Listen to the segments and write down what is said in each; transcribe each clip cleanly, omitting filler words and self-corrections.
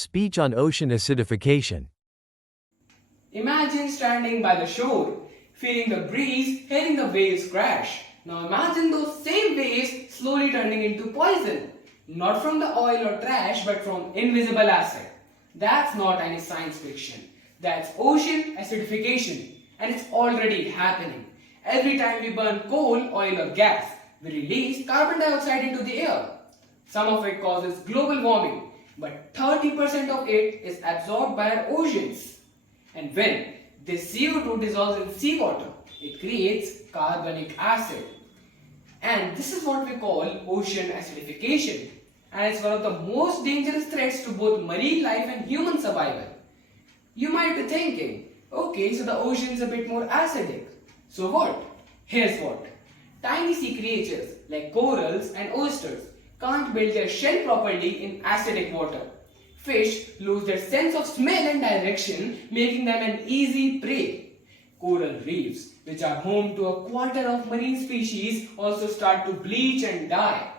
Speech on ocean acidification. Imagine standing by the shore, feeling the breeze, hearing the waves crash. Now imagine those same waves slowly turning into poison. Not from the oil or trash, but from invisible acid. That's not any science fiction. That's ocean acidification. And it's already happening. Every time we burn coal, oil, or gas, we release carbon dioxide into the air. Some of it causes global warming, but 30% of it is absorbed by our oceans. And when this CO2 dissolves in seawater, it creates carbonic acid. And this is what we call ocean acidification. And it's one of the most dangerous threats to both marine life and human survival. You might be thinking, okay, so the ocean is a bit more acidic. So what? Here's what. Tiny sea creatures like corals and oysters can't build their shell properly in acidic water. Fish lose their sense of smell and direction, making them an easy prey. Coral reefs, which are home to a quarter of marine species, also start to bleach and die.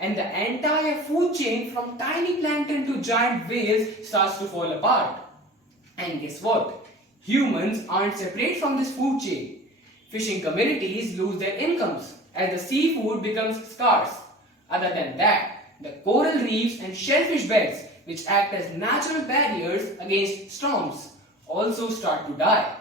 And the entire food chain from tiny plankton to giant whales starts to fall apart. And guess what? Humans aren't separate from this food chain. Fishing communities lose their incomes as the seafood becomes scarce. Other than that, the coral reefs and shellfish beds, which act as natural barriers against storms, also start to die.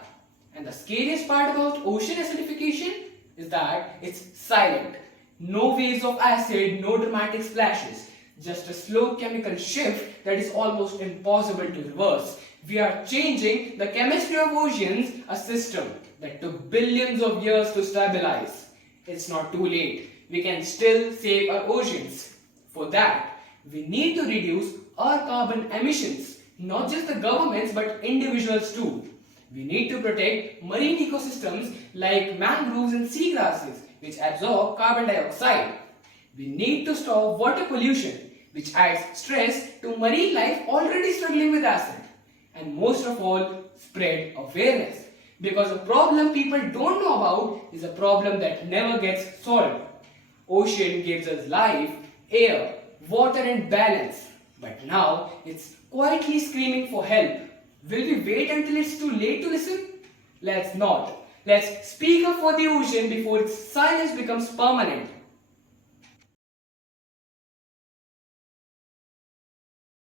And the scariest part about ocean acidification is that it's silent. No waves of acid, no dramatic splashes, just a slow chemical shift that is almost impossible to reverse. We are changing the chemistry of oceans, a system that took billions of years to stabilize. It's not too late. We can still save our oceans. For that, we need to reduce our carbon emissions, not just the governments but individuals too. We need to protect marine ecosystems like mangroves and seagrasses, which absorb carbon dioxide. We need to stop water pollution, which adds stress to marine life already struggling with acid. And most of all, spread awareness. Because a problem people don't know about is a problem that never gets solved. Ocean gives us life, air, water and balance. But now it's quietly screaming for help. Will we wait until it's too late to listen? Let's not. Let's speak up for the ocean before its silence becomes permanent.